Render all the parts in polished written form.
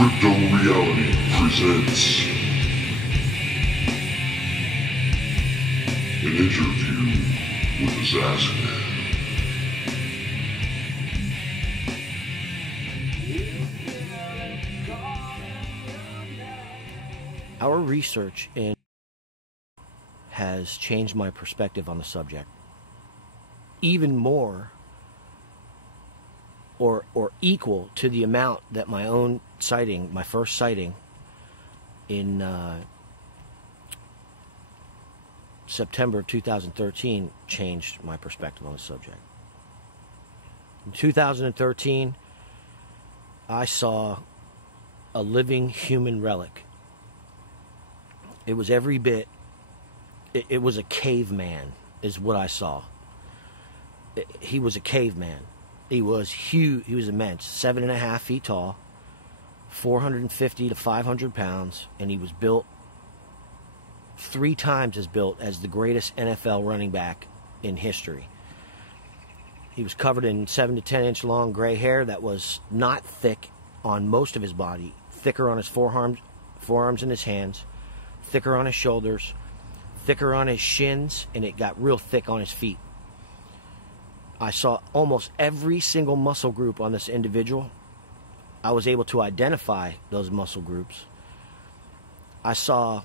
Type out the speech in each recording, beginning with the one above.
Crypto Reality presents an interview with the Zaskman. Our research has changed my perspective on the subject even more or equal to the amount that my own sighting, my first sighting in September of 2013 changed my perspective on the subject. In 2013, I saw a living human relic. It was every bit, it was a caveman, is what I saw. He was a caveman. He was huge, he was immense, 7.5 feet tall, 450 to 500 pounds, and he was built 3 times as built as the greatest NFL running back in history. He was covered in 7 to 10 inch long gray hair that was not thick on most of his body, thicker on his forearms and his hands, thicker on his shoulders, thicker on his shins, and it got real thick on his feet. I saw almost every single muscle group on this individual. I was able to identify those muscle groups. I saw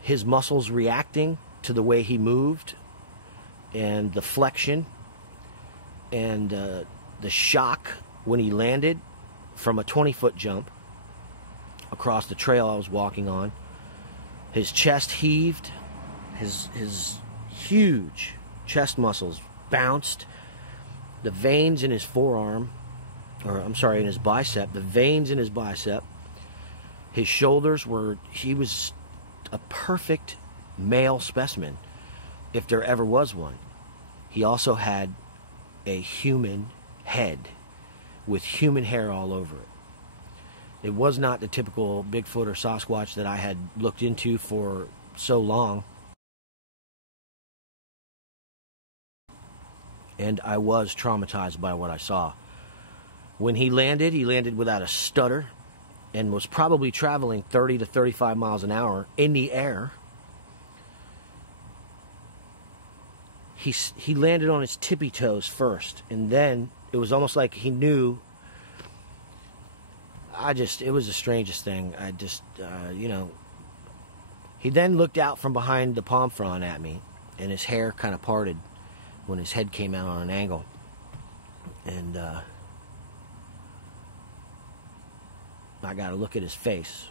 his muscles reacting to the way he moved, and the flexion, and the shock when he landed from a 20-foot jump across the trail I was walking on. His chest heaved, his huge chest muscles bounced, the veins in his forearm, in his bicep, the veins in his bicep, his shoulders he was a perfect male specimen, if there ever was one. He also had a human head with human hair all over it. It was not the typical Bigfoot or Sasquatch that I had looked into for so long. And I was traumatized by what I saw. When he landed without a stutter and was probably traveling 30 to 35 miles an hour in the air. He landed on his tippy toes first, and then it was almost like he knew. It was the strangest thing. He then looked out from behind the palm frond at me, and his hair kind of parted when his head came out on an angle. And I got to look at his face.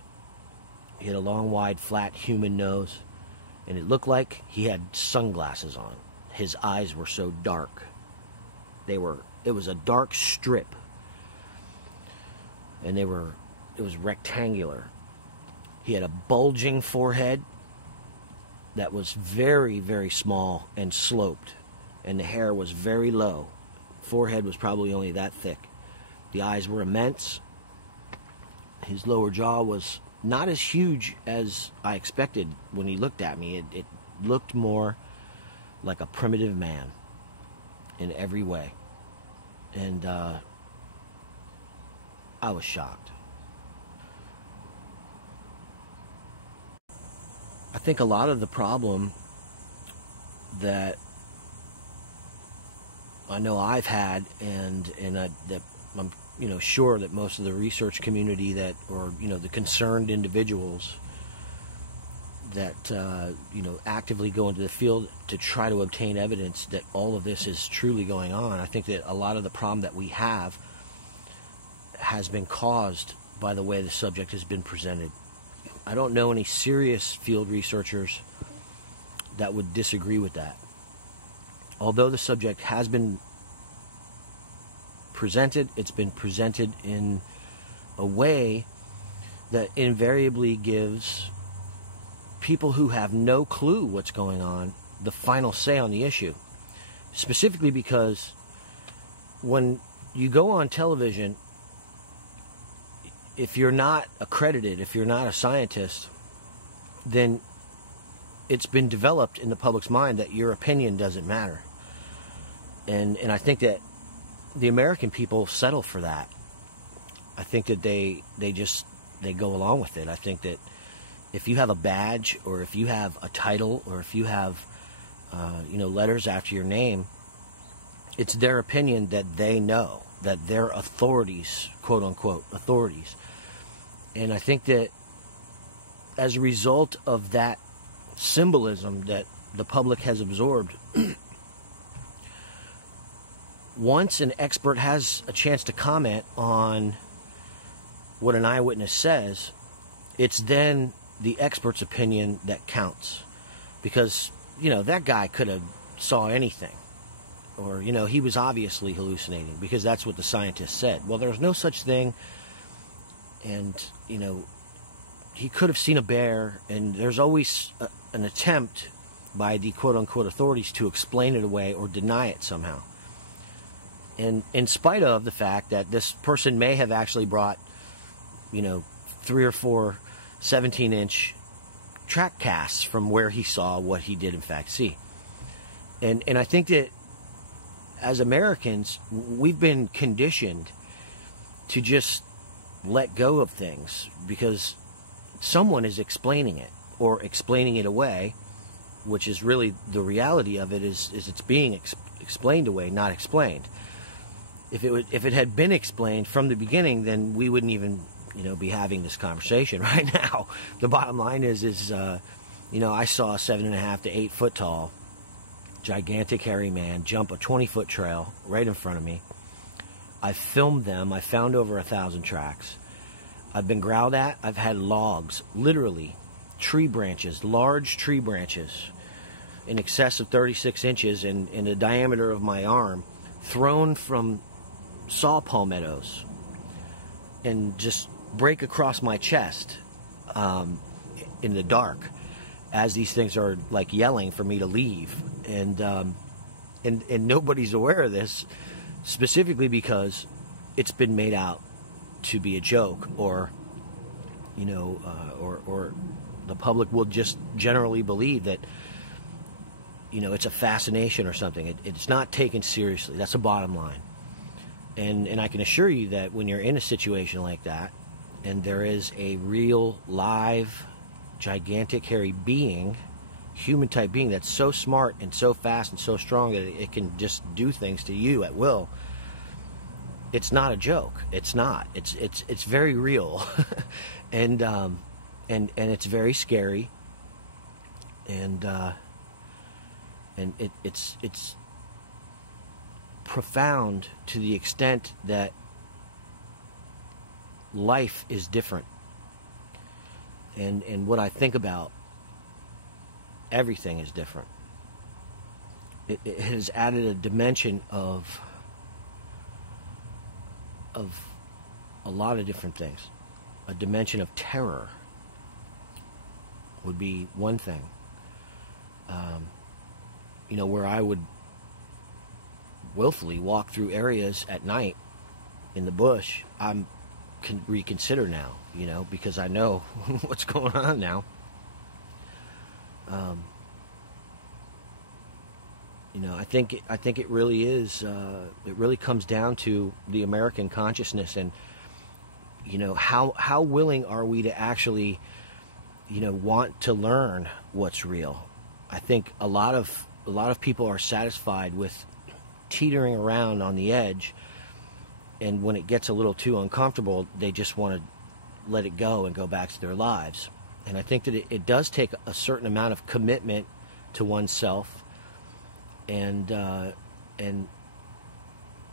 He had a long, wide, flat human nose, and it looked like he had sunglasses on. His eyes were so dark. It was a dark strip. And it was rectangular. He had a bulging forehead that was very, very small and sloped. And the hair was very low. Forehead was probably only that thick. The eyes were immense. His lower jaw was not as huge as I expected when he looked at me. It looked more like a primitive man in every way. And I was shocked. I think a lot of the problem that I know I've had, and that I'm sure that most of the research community the concerned individuals that actively go into the field to try to obtain evidence that all of this is truly going on. I think that a lot of the problem that we have has been caused by the way the subject has been presented. I don't know any serious field researchers that would disagree with that. Although the subject has been presented, it's been presented in a way that invariably gives people who have no clue what's going on the final say on the issue. Specifically because when you go on television, if you're not accredited, if you're not a scientist, then it's been developed in the public's mind that your opinion doesn't matter. And I think that the American people settle for that. I think that they go along with it. I think that if you have a badge, or if you have a title, or if you have letters after your name, it's their opinion that they know, that they're authorities, quote unquote authorities. And I think that as a result of that symbolism that the public has absorbed, once an expert has a chance to comment on what an eyewitness says, it's then the expert's opinion that counts. Because, that guy could have saw anything. Or, he was obviously hallucinating, because that's what the scientists said. Well, there's no such thing. And, he could have seen a bear, and there's always an attempt by the quote-unquote authorities to explain it away or deny it somehow. And in spite of the fact that this person may have actually brought, 3 or 4 17-inch track casts from where he saw what he did in fact see. And I think that as Americans, we've been conditioned to just let go of things because someone is explaining it or explaining it away, which is really the reality of it is it's being explained away, not explained. If it had been explained from the beginning, then we wouldn't even be having this conversation right now. The bottom line is I saw a 7.5 to 8 foot tall, gigantic hairy man jump a 20-foot trail right in front of me. I filmed them. I found over 1,000 tracks. I've been growled at. I've had logs, literally tree branches, large tree branches in excess of 36 inches and in the diameter of my arm, thrown from saw palmettos and just break across my chest in the dark as these things are like yelling for me to leave. And nobody's aware of this, specifically because it's been made out to be a joke, or or the public will just generally believe that it's a fascination or something. It's not taken seriously. That's the bottom line. And I can assure you that when you're in a situation like that, and there is a real, live, gigantic, hairy being, human-type being that's so smart and so fast and so strong that it can just do things to you at will, it's not a joke. It's not. It's very real, and it's very scary, and it's profound to the extent that life is different, and what I think about everything is different. It has added a dimension of a lot of different things. A dimension of terror would be one thing. Where I would willfully walk through areas at night in the bush, I'm reconsider now, because I know what's going on now. I think it really is. It really comes down to the American consciousness, and how willing are we to actually, want to learn what's real. I think a lot of people are satisfied with teetering around on the edge, and when it gets a little too uncomfortable, they just want to let it go and go back to their lives. And I think that it does take a certain amount of commitment to oneself and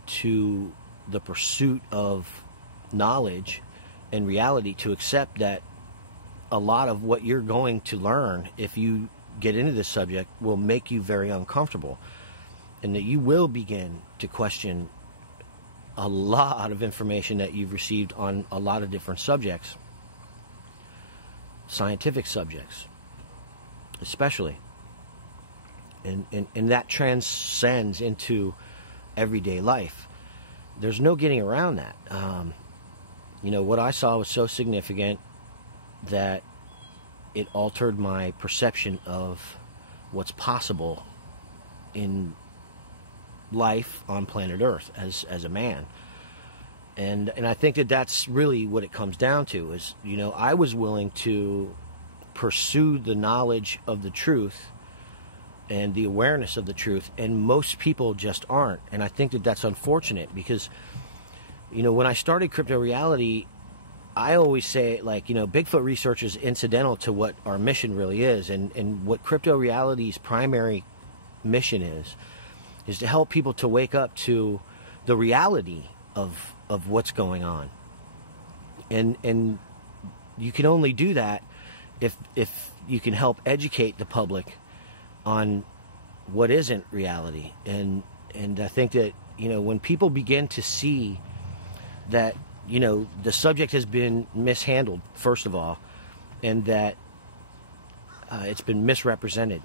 to the pursuit of knowledge and reality to accept that a lot of what you're going to learn, if you get into this subject, will make you very uncomfortable, and that you will begin to question a lot of information that you've received on a lot of different subjects, scientific subjects especially, and that transcends into everyday life. There's no getting around that. What I saw was so significant that it altered my perception of what's possible in life on planet Earth as a man. And I think that that's really what it comes down to is, I was willing to pursue the knowledge of the truth and the awareness of the truth, and most people just aren't. And I think that that's unfortunate because, when I started crypto reality, I always say, Bigfoot research is incidental to what our mission really is, and what crypto reality's primary mission is to help people to wake up to the reality of what's going on. And you can only do that if you can help educate the public on what isn't reality. And I think that, when people begin to see that, the subject has been mishandled, first of all, and that it's been misrepresented,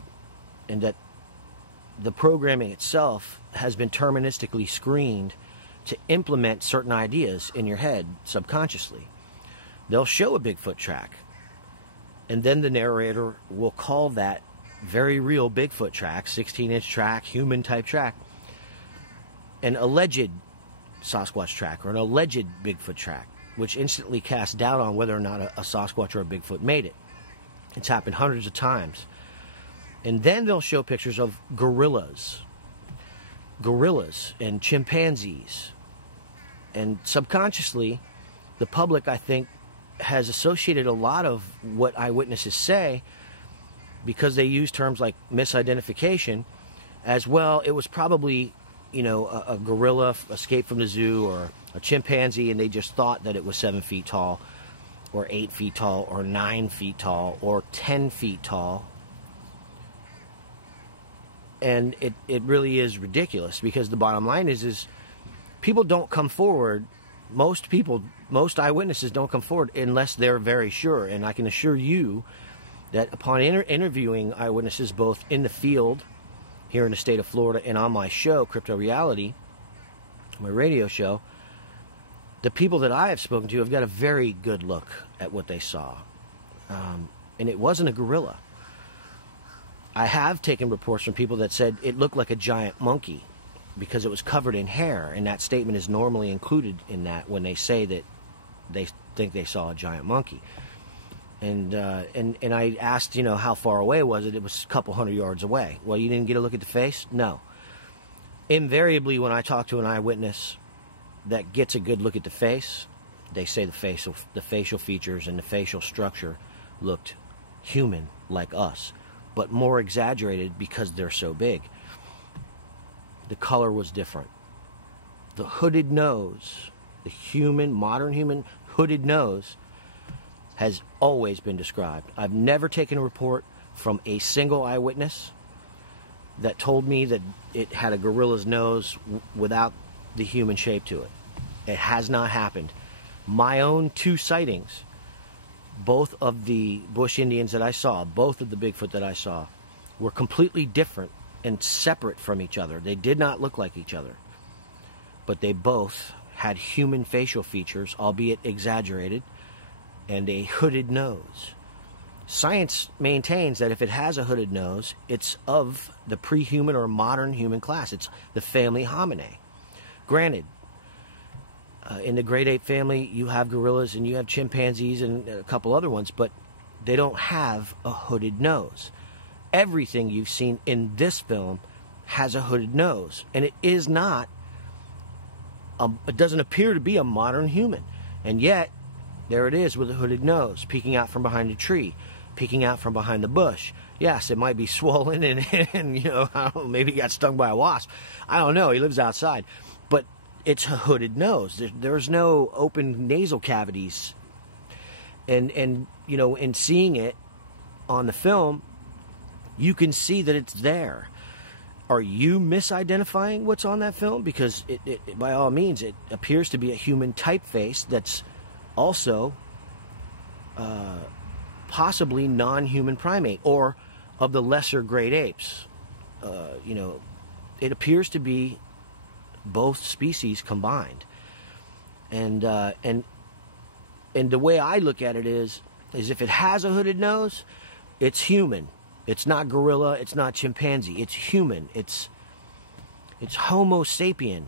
and that the programming itself has been deterministically screened to implement certain ideas in your head subconsciously. They'll show a Bigfoot track, and then the narrator will call that very real Bigfoot track, 16-inch track, human-type track, an alleged Sasquatch track or an alleged Bigfoot track, which instantly casts doubt on whether or not a Sasquatch or a Bigfoot made it. It's happened hundreds of times. And then they'll show pictures of gorillas and chimpanzees. And subconsciously, the public, I think, has associated a lot of what eyewitnesses say, because they use terms like misidentification, as well. It was probably, a gorilla escaped from the zoo, or a chimpanzee, and they just thought that it was 7 feet tall, or 8 feet tall, or 9 feet tall, or 10 feet tall. And it really is ridiculous, because the bottom line is people don't come forward. Most eyewitnesses don't come forward unless they're very sure. And I can assure you that upon interviewing eyewitnesses both in the field here in the state of Florida and on my show, Crypto Reality, my radio show, the people that I have spoken to have got a very good look at what they saw. And it wasn't a gorilla. I have taken reports from people that said it looked like a giant monkey because it was covered in hair, and that statement is normally included in that when they say that they think they saw a giant monkey. And I asked, how far away was it? It was a couple hundred yards away. Well, you didn't get a look at the face? No. Invariably, when I talk to an eyewitness that gets a good look at the face, they say the facial features and the facial structure looked human like us, but more exaggerated because they're so big. The color was different. The hooded nose, the modern human hooded nose, has always been described. I've never taken a report from a single eyewitness that told me that it had a gorilla's nose without the human shape to it. It has not happened. My own 2 sightings, both of the bush Indians that I saw, both of the Bigfoot that I saw, were completely different and separate from each other. They did not look like each other. But they both had human facial features, albeit exaggerated, and a hooded nose. Science maintains that if it has a hooded nose, it's of the pre-human or modern human class. It's the family Hominae. Granted, in the great ape family, you have gorillas and you have chimpanzees and a couple other ones, but they don't have a hooded nose. Everything you've seen in this film has a hooded nose, and it is not. It doesn't appear to be a modern human, and yet there it is with a hooded nose, peeking out from behind a tree, peeking out from behind the bush. Yes, it might be swollen and I don't know, maybe he got stung by a wasp. I don't know. He lives outside, but it's a hooded nose. There's no open nasal cavities, and in seeing it on the film, you can see that it's there. Are you misidentifying what's on that film? Because it by all means, it appears to be a human typeface that's also possibly non-human primate, or of the lesser great apes. It appears to be both species combined. And the way I look at it is if it has a hooded nose, it's human. It's not gorilla, it's not chimpanzee, it's human. It's Homo sapien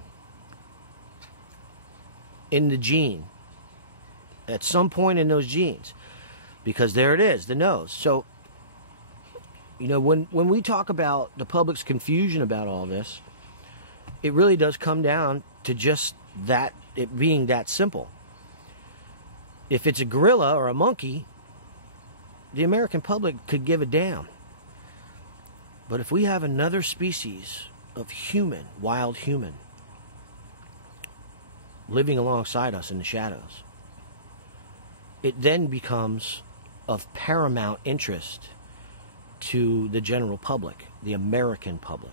in the gene. At some point in those genes. Because there it is, the nose. So, you know, when we talk about the public's confusion about all this, it really does come down to just that, it being that simple. If it's a gorilla or a monkey, the American public could give a damn. But if we have another species of human, wild human, living alongside us in the shadows, it then becomes of paramount interest to the general public, the American public.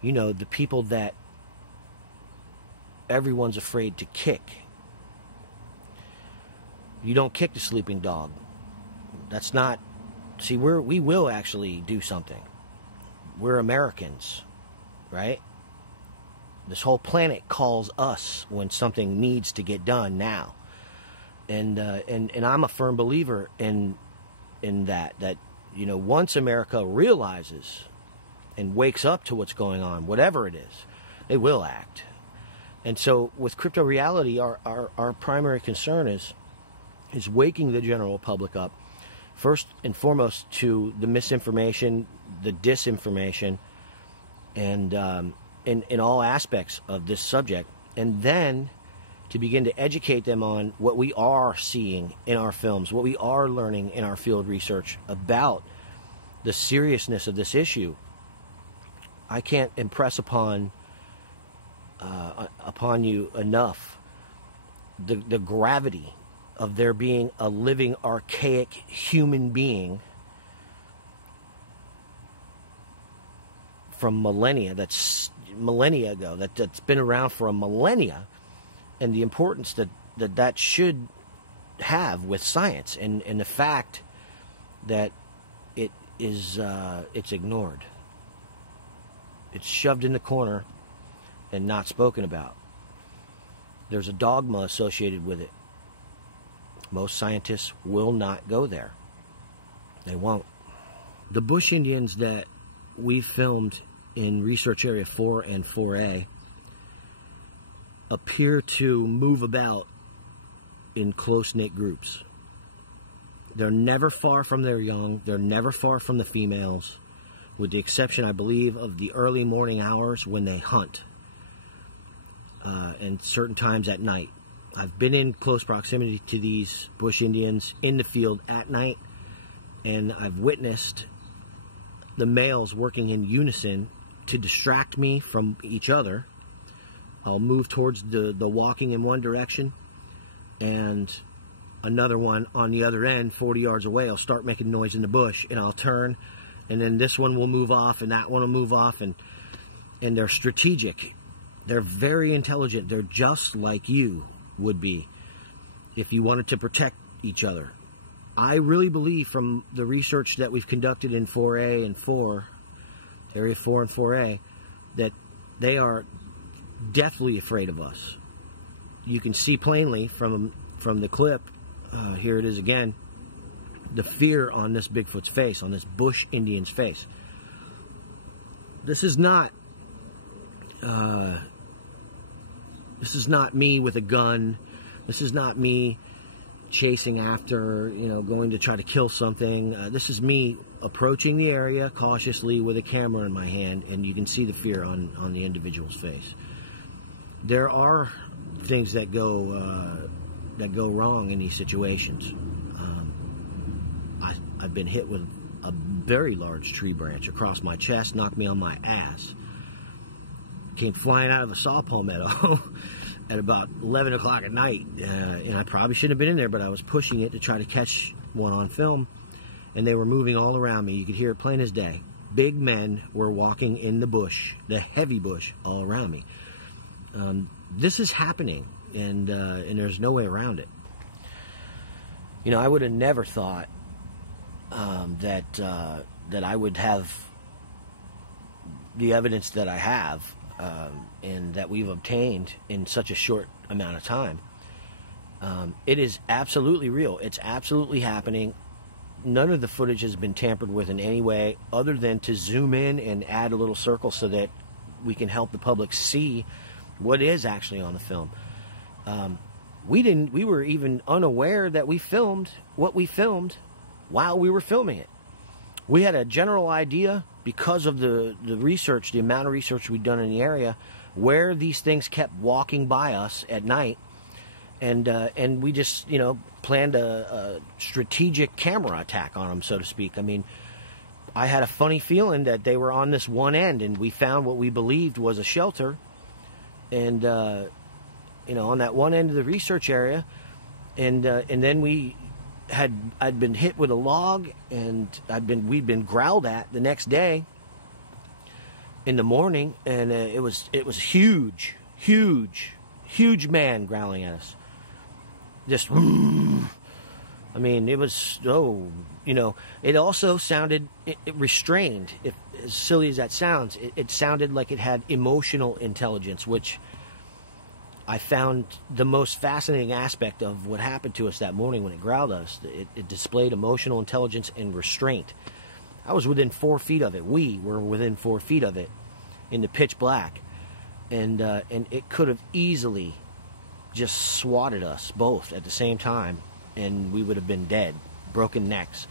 You know, the people that everyone's afraid to kick. You don't kick the sleeping dog. That's not... See, we will actually do something. We're Americans, right? This whole planet calls us when something needs to get done now. And I'm a firm believer in that, you know, once America realizes and wakes up to what's going on, whatever it is, they will act. And so with crypto reality, our primary concern is waking the general public up, first and foremost, to the misinformation, the disinformation, and in all aspects of this subject, and then to begin to educate them on what we are seeing in our films, what we are learning in our field research about the seriousness of this issue. I can't impress upon you enough the gravity of there being a living, archaic human being from millennia ago, that's been around for a millennia, and the importance that should have with science, and the fact that it is it's ignored. It's shoved in the corner and not spoken about. There's a dogma associated with it. Most scientists will not go there. They won't. The bush Indians that we filmed in Research Area 4 and 4A appear to move about in close-knit groups. They're never far from their young. They're never far from the females, with the exception, I believe, of the early morning hours when they hunt, and certain times at night. I've been in close proximity to these bush Indians in the field at night, and I've witnessed the males working in unison to distract me from each other. I'll move towards the walking in one direction, and another one on the other end, 40 yards away, I'll start making noise in the bush, and I'll turn, and then this one will move off, and that one will move off, and they're strategic. They're very intelligent. They're just like you would be if you wanted to protect each other. I really believe from the research that we've conducted in 4A and 4, Area 4 and 4A, that they are deathly afraid of us. You can see plainly from the clip, here it is again, the fear on this Bigfoot's face, on this bush Indian's face. This is not me with a gun. This is not me chasing after, going to try to kill something. This is me approaching the area cautiously with a camera in my hand, and you can see the fear on the individual's face. There are things that go wrong in these situations. I've been hit with a very large tree branch across my chest, knocked me on my ass. Came flying out of a saw palmetto at about 11 o'clock at night, and I probably shouldn't have been in there, but I was pushing it to try to catch one on film, and they were moving all around me. You could hear it plain as day. Big men were walking in the bush, the heavy bush, all around me. This is happening, and there's no way around it. I would have never thought that I would have the evidence that I have, and that we've obtained in such a short amount of time. It is absolutely real. It's absolutely happening. None of the footage has been tampered with in any way other than to zoom in and add a little circle so that we can help the public see what is actually on the film. We were even unaware that we filmed what we filmed while we were filming it. We had a general idea because of the research, the amount of research we'd done in the area, where these things kept walking by us at night, and we just, planned a strategic camera attack on them, so to speak. I mean, I had a funny feeling that they were on this one end, and we found what we believed was a shelter, and on that one end of the research area, and then I'd been hit with a log, and we'd been growled at the next day in the morning, and it was huge man growling at us. Just, I mean, it was, it also sounded restrained. As silly as that sounds, it sounded like it had emotional intelligence, which I found the most fascinating aspect of what happened to us that morning when it growled at us. It displayed emotional intelligence and restraint. I was within 4 feet of it. We were within 4 feet of it in the pitch black. And it could have easily just swatted us both at the same time, and we would have been dead, broken necks.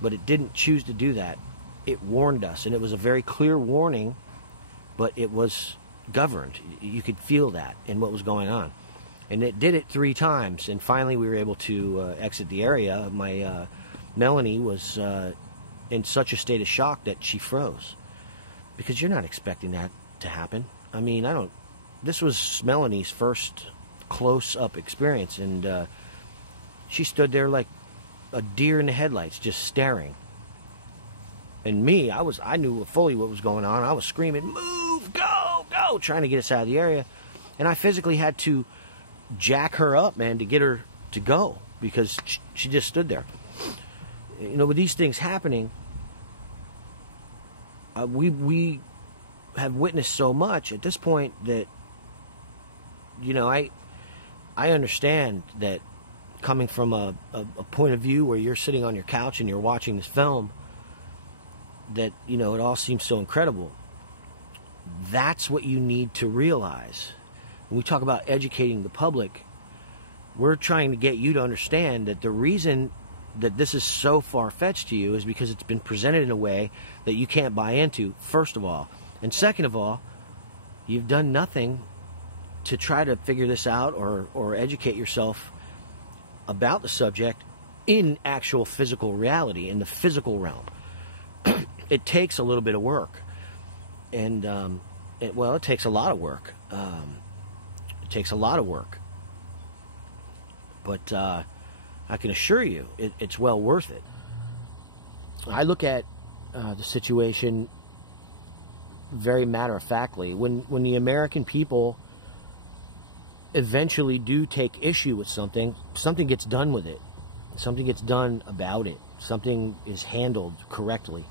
But it didn't choose to do that. It warned us, and it was a very clear warning, but it was governed. You could feel that in what was going on. And it did it 3 times, and finally we were able to exit the area. My Melanie was in such a state of shock that she froze, because you're not expecting that to happen. I mean, this was Melanie's first close-up experience, and she stood there like a deer in the headlights, just staring. And me, I knew fully what was going on. I was screaming, "Move, go, go," trying to get us out of the area. And I physically had to jack her up, man, to get her to go, because she just stood there. With these things happening, we have witnessed so much at this point that, I understand that coming from a point of view where you're sitting on your couch and you're watching this film, that, it all seems so incredible. That's what you need to realize. When we talk about educating the public, we're trying to get you to understand that the reason that this is so far-fetched to you is because it's been presented in a way that you can't buy into, first of all. And second of all, you've done nothing to try to figure this out or educate yourself about the subject in actual physical reality, in the physical realm. It takes a little bit of work. And, it takes a lot of work. It takes a lot of work. But I can assure you, it's well worth it. I look at the situation very matter-of-factly. When the American people eventually do take issue with something gets done with it. Something gets done about it. Something is handled correctly.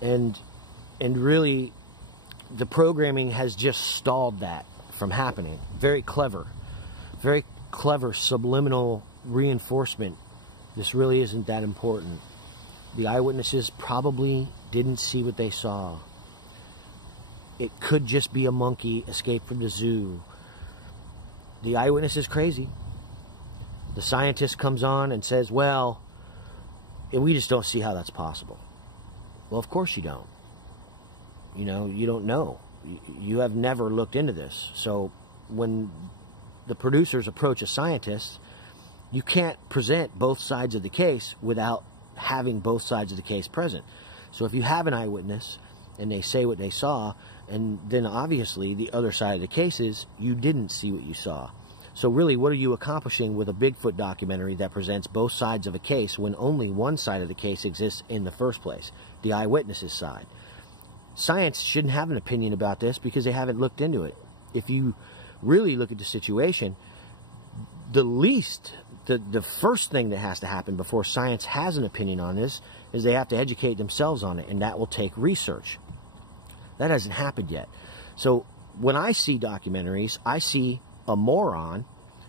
And really, the programming has just stalled that from happening. Very clever subliminal reinforcement. This really isn't that important. The eyewitnesses probably didn't see what they saw. It could just be a monkey escaped from the zoo. The eyewitness is crazy. The scientist comes on and says, well, we just don't see how that's possible. Well, of course you don't. You don't know. You have never looked into this. So when the producers approach a scientist, you can't present both sides of the case without having both sides of the case present. So if you have an eyewitness and they say what they saw, and then obviously the other side of the case is you didn't see what you saw. So really, what are you accomplishing with a Bigfoot documentary that presents both sides of a case when only one side of the case exists in the first place, the eyewitness's side? Science shouldn't have an opinion about this because they haven't looked into it. If you really look at the situation, the first thing that has to happen before science has an opinion on this is they have to educate themselves on it, and that will take research. That hasn't happened yet. So when I see documentaries, I see a moron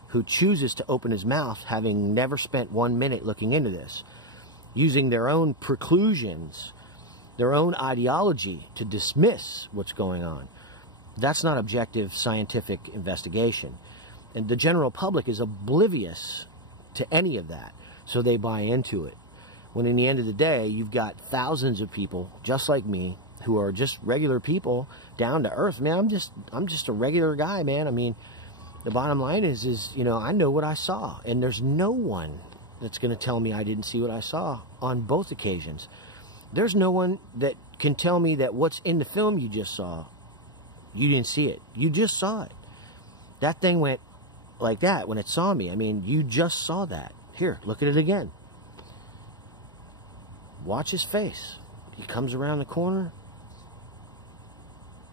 who chooses to open his mouth having never spent 1 minute looking into this, using their own preclusions, their own ideology to dismiss what's going on. That's not objective scientific investigation. And the general public is oblivious to any of that, so they buy into it. When in the end of the day, you've got thousands of people, just like me, who are just regular people, down to earth. Man, I'm just a regular guy, man. I mean, the bottom line is, you know, I know what I saw, and there's no one that's going to tell me I didn't see what I saw on both occasions. There's no one that can tell me that what's in the film you just saw, you didn't see it. You just saw it. That thing went like that when it saw me. I mean, you just saw that. Here, look at it again. Watch his face. He comes around the corner,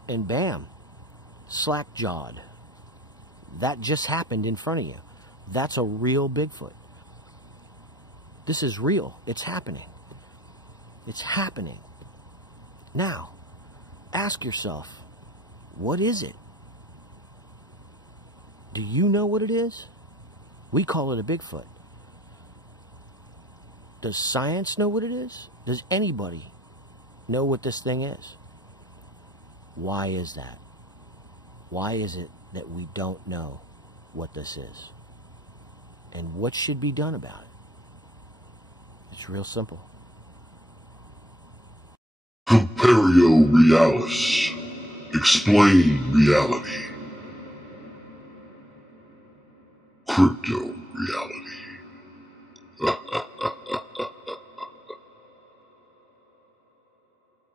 and bam, slack-jawed. That just happened in front of you. That's a real Bigfoot. This is real. It's happening. It's happening. Now, ask yourself, what is it? Do you know what it is? We call it a Bigfoot. Does science know what it is? Does anybody know what this thing is? Why is that? Why is it that we don't know what this is? And what should be done about it? It's real simple. Imperio Realis. Explain reality. Crypto reality.